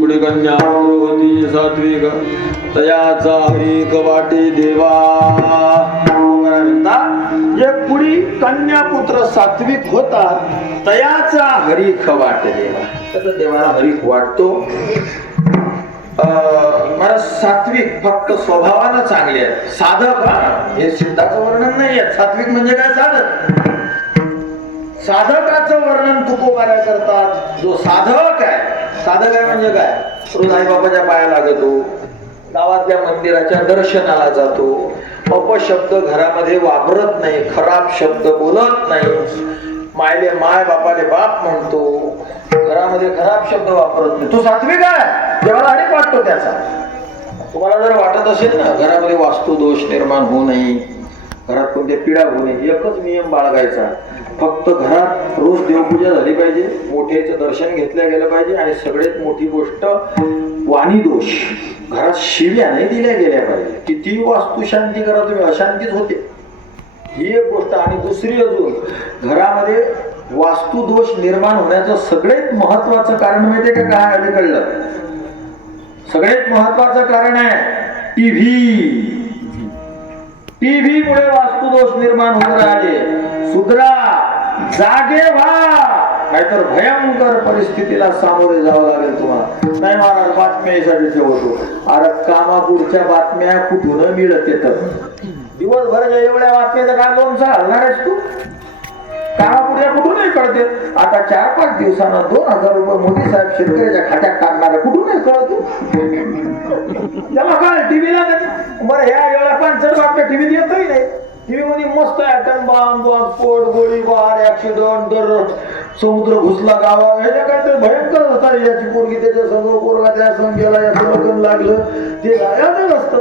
पुढे कन्या सात्विक तयाचा हरिक वाटे देवा. जे पुढी कन्या पुत्र सात्विक होता तयाचा हरिक वाटे देवा. देवाला हरिक वाटतो? अं, मला सात्विक फक्त स्वभावानं चांगले आहेत. साधक हे सिद्धाचं वर्णन नाही आहे सात्विक म्हणजे काय साधक? साधकाचं वर्णन तुकोबाऱ्या करतात. जो साधक आहे साधक आहे म्हणजे काय? रोज बाबाच्या पाया लागतो गावातल्या मंदिराच्या दर्शनाला जातो अपशब्द घरामध्ये वापरत नाही खराब शब्द बोलत नाही. मायले माय बापाले बाप म्हणतो घरामध्ये खराब शब्द वापरत नाही. तो सात्विक आहे? देवाला अनेक वाटतो त्याचा. तुम्हाला जर वाटत असेल ना घरामध्ये वास्तू दोष निर्माण होऊ नये घरात कोणत्या पिढा होऊ नये एकच नियम बाळगायचा. फक्त घरात रोज देवपूजा झाली पाहिजे मोठ्याचं दर्शन घेतलं गेलं पाहिजे आणि सगळ्यात मोठी गोष्ट वाणी दोष. घरात शिव्या नाही दिल्या गेल्या पाहिजे. कितीही वास्तुशांती करा तुम्ही अशांतीच होते. ही एक गोष्ट. आणि दुसरी अजून घरामध्ये वास्तुदोष निर्माण होण्याचं सगळ्यात महत्वाचं कारण माहितीये का काय अलीकडलं? सगळ्यात महत्वाचं कारण आहे टीव्ही टीव्ही मुळे वास्तुदोष निर्माण होत राहिले. सुधरा जागे व्हा. नाहीतर भयंकर परिस्थितीला सामोरे जावं लागेल तुम्हाला. नाही महाराज बातम्यासाठी ठेवतो. अरे कामापूरच्या बातम्या कुठून मिळत येत दिवसभराच्या एवढ्या बातम्याचा काय लोणचं हलणार तू. कामापुढे कुठूनही कळते आता चार पाच दिवसानं दोन हजार रुपये मोदी साहेब शेतकऱ्याच्या खात्यात टाकणार कुठूनही कळतो त्याला काय टीव्हीला बरं ह्या एवढ्या पांचट बातम्या टीव्हीत येतही नाही. टीव्ही मध्ये मस्त ऍटम बॉम्ब बॉम्बस्फोट गोळीबार ऍक्सिडेंट दर समुद्र घुसला गावा ह्याच्या काहीतरी भयंकर होता याची पोरगी. त्याच्यासमोर पोरगा त्या संग गेला या लग्न लागलं. ते याच असतं.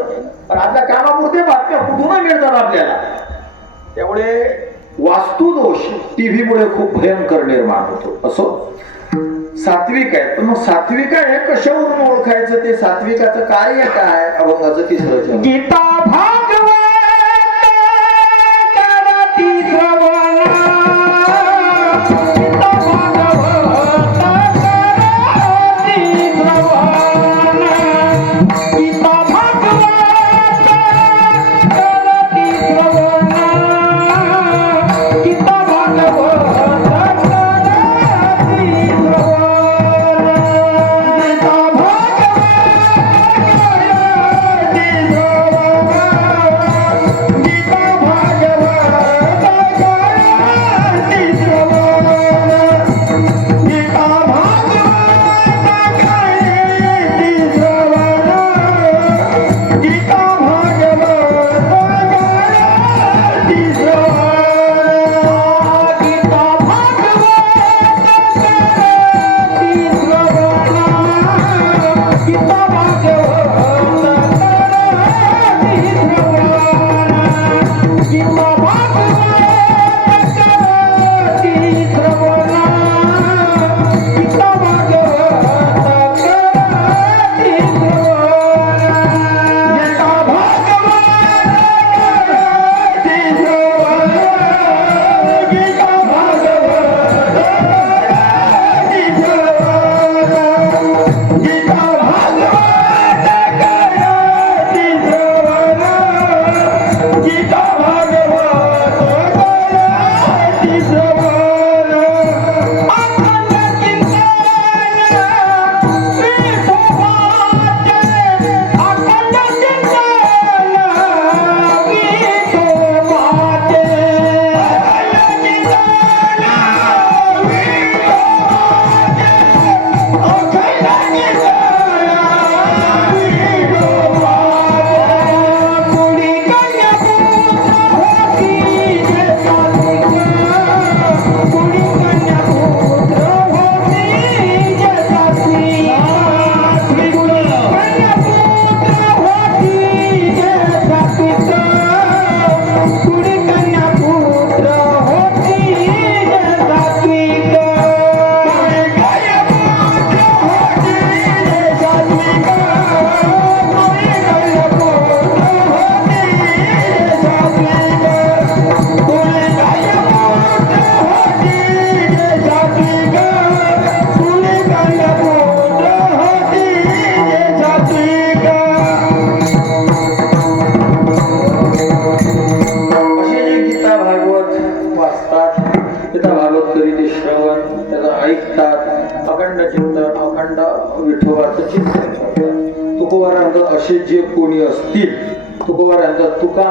पण आपल्या कामापुरते बातम्या कुठून मिळतात आपल्याला. त्यामुळे वास्तुदोष टीव्ही मुळे खूप भयंकर निर्माण होतो. असो? सात्विक आहे. पण मग सात्विक आहे कशावरून ओळखायचं? ते सात्विकाचं कार्य काय? अभंगाचं तिसरं गीता भागवत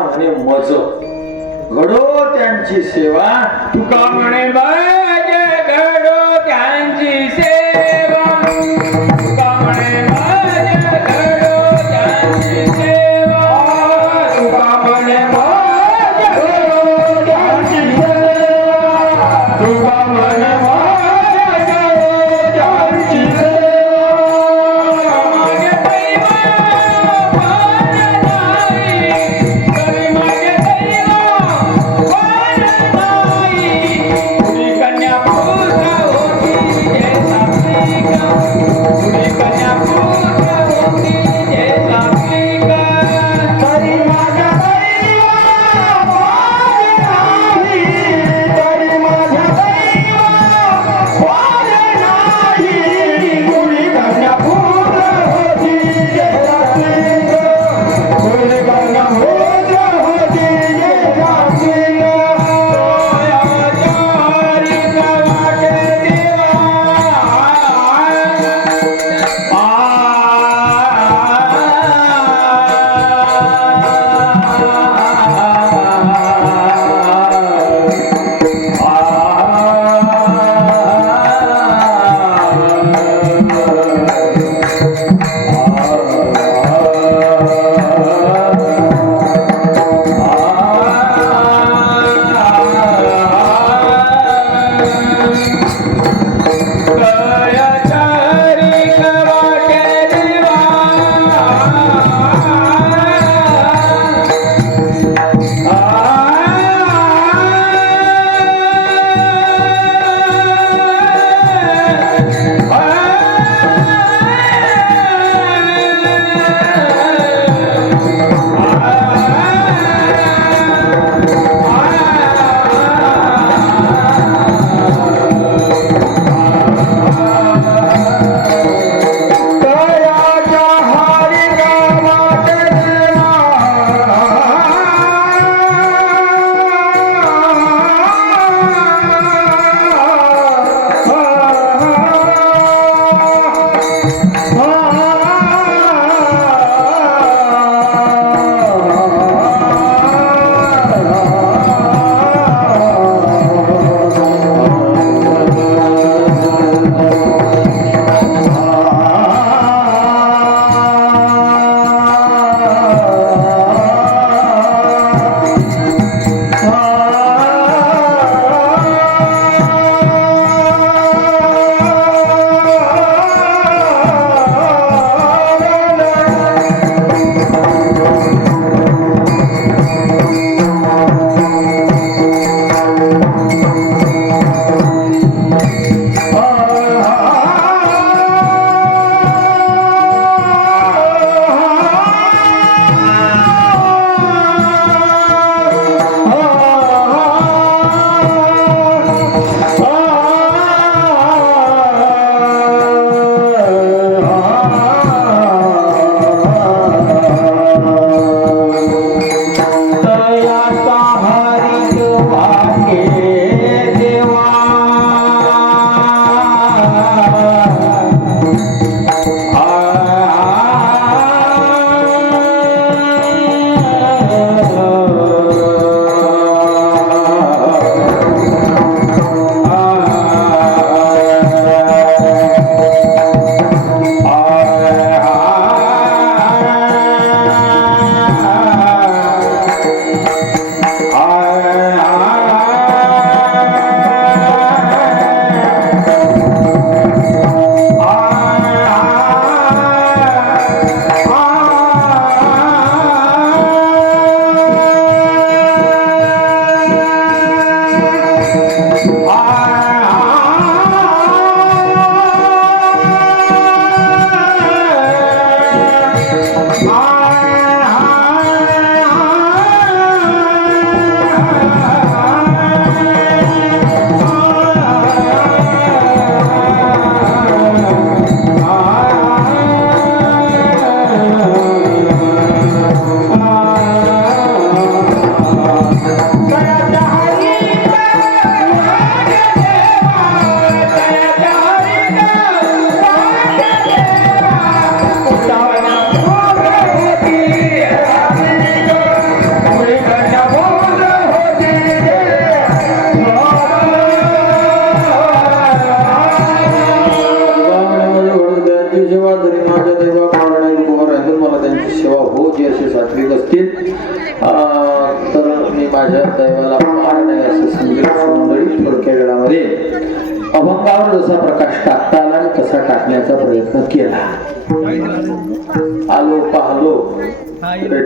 म्हणे मज. घडो त्यांची सेवा. तुका म्हणे बाय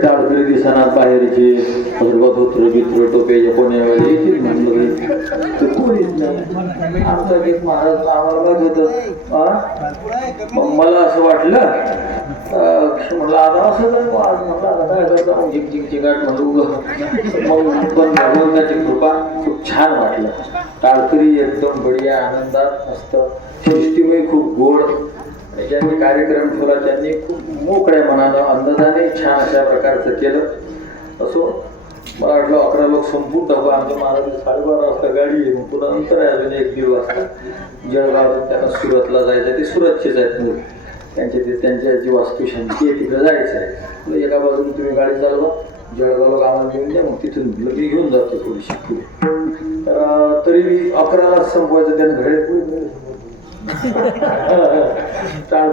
बेटा अडकरी दिसणार बाहेरचे धोत्र बित्र टोपे कोणी येतील म्हणलं ते कोणीच नाही? आमचा एक महाराज आम्हाला घेत मग मला असं वाटलं अं, आता असं आज म्हणलं आता काय करता? मग झिक झिक म्हणलं मग पण भगवंताची कृपा खूप छान वाटलं. टाळकरी एकदम बढिया आनंदात मस्त. सृष्टीमय खूप गोड. आणि ज्यांनी कार्यक्रम ठेवला त्यांनी खूप मोकळ्या मनानं अंदाजाने छान अशा प्रकारचं केलं. असो मला वाटलं अकरा लोक संपून टाकू आमच्या महाराज साडेबारा वाजता गाडी आहे मग पुन्हा नंतर आहे अजून एक दीड वाजता जळगाव त्यांना सुरतला जायचं ते सुरतचेच आहेत मूळ. त्यांचे ते त्यांच्या जी वास्तुशांती आहे तिकडे जायचं आहे. एका बाजूने तुम्ही गाडी चालवा जळगावला गावाला घेऊन द्या मग तिथून म्हटलं मी घेऊन जातो थोडीशी तर तरी मी अकराला संपवायचं त्यांना घड्याळ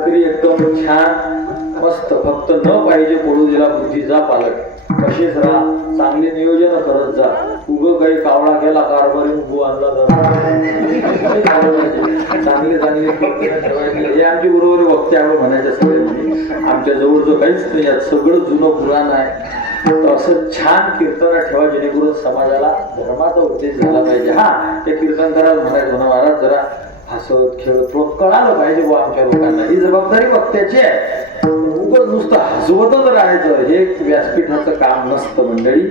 पुढे एकदम छान मस्त फक्त न पाहिजे पडू दिला बुद्धीचा पालक. तसेच राहा चांगले नियोजन करत जा. उग काही कावळा गेला कारभारी उभू आणला चांगले चांगले ठेवायचे. हे आमची बरोबर वक्ते आम्ही म्हणायच्या सगळे आमच्या जवळ जो काहीच नाही यात सगळं जुनं पुराण आहे. असं छान कीर्तन ठेवा जेणेकरून समाजाला धर्माचा उद्देश झाला पाहिजे. हा ते कीर्तन करा म्हणायचं म्हणा महाराज जरा हसत खेळत थोडं कळालं पाहिजे बुवा आमच्या लोकांना. ही जबाबदारी वक्त्याची आहे. उगत नुसतं हसवतच राहायचं. हे व्यासपीठाचं काम नसतं मंडळी.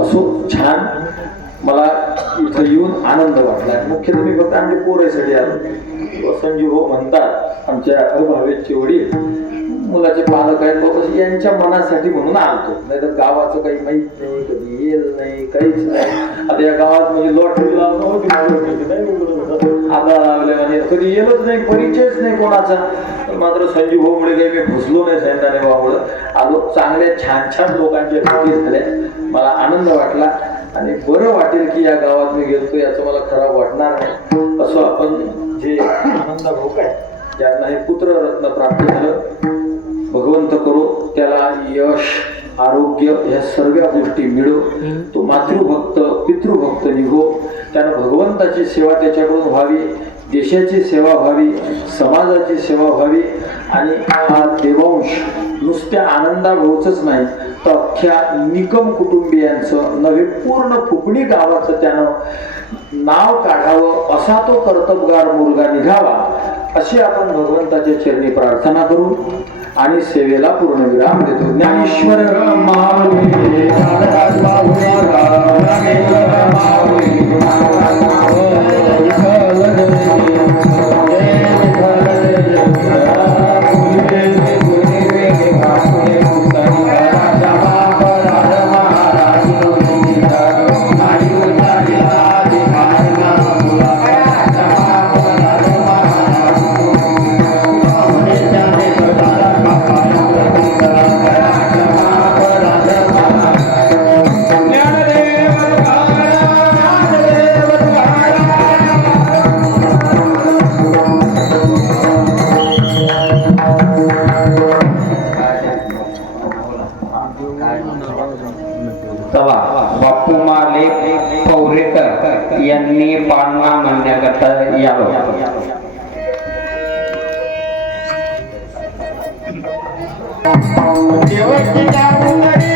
असो छान. मला इथं येऊन आनंद वाटला. मुख्य तुम्ही फक्त आमच्या पोरासाठी आलो. संजीव हो म्हणतात आमच्या अभावेचे वडील मुलाचे पालक आहेत बाबा यांच्या मनासाठी म्हणून आलतो. नाही तर गावाचं काही माहीत नाही कधी येईल नाही काहीच नाही. आता या गावात म्हणजे लॉटरी लावणं होती आता लावले म्हणजे कधी येलच नाही परिचयच नाही कोणाचा. तर मात्र संजीव भाऊमुळे काही मी फसलो नाही सैन्याने भावामुळं आलो चांगल्या छान छान लोकांच्या भेटी झाल्या मला आनंद वाटला आणि बरं वाटेल की या गावात मी गेलतो याचं मला खराब वाटणार नाही. असं आपण जे आनंद भाऊ काय ज्यांना हे पुत्ररत्न प्राप्त झालं भगवंत करो त्याला यश आरोग्य ह्या सर्व गोष्टी मिळो. तो मातृभक्त पितृभक्त निघो. त्यानं भगवंताची सेवा त्याच्याकडून व्हावी देशाची सेवा व्हावी समाजाची सेवा व्हावी. आणि हा देवांश नुसत्या आनंदाभोवच नाही तर अख्ख्या निकम कुटुंबियांचं नव्हे पूर्ण फुकणी गावाचं त्यानं नाव काढावं असा तो कर्तबगार मुलगा निघावा अशी आपण भगवंताच्या चरणी प्रार्थना करू. आणि सेवेला पूर्णविराम देतो ज्ञानेश्वर माऊली नागराज राम, तवा बापू माले पौरेकर यांनी पाळणा म्हणण्याकरता यावं. हो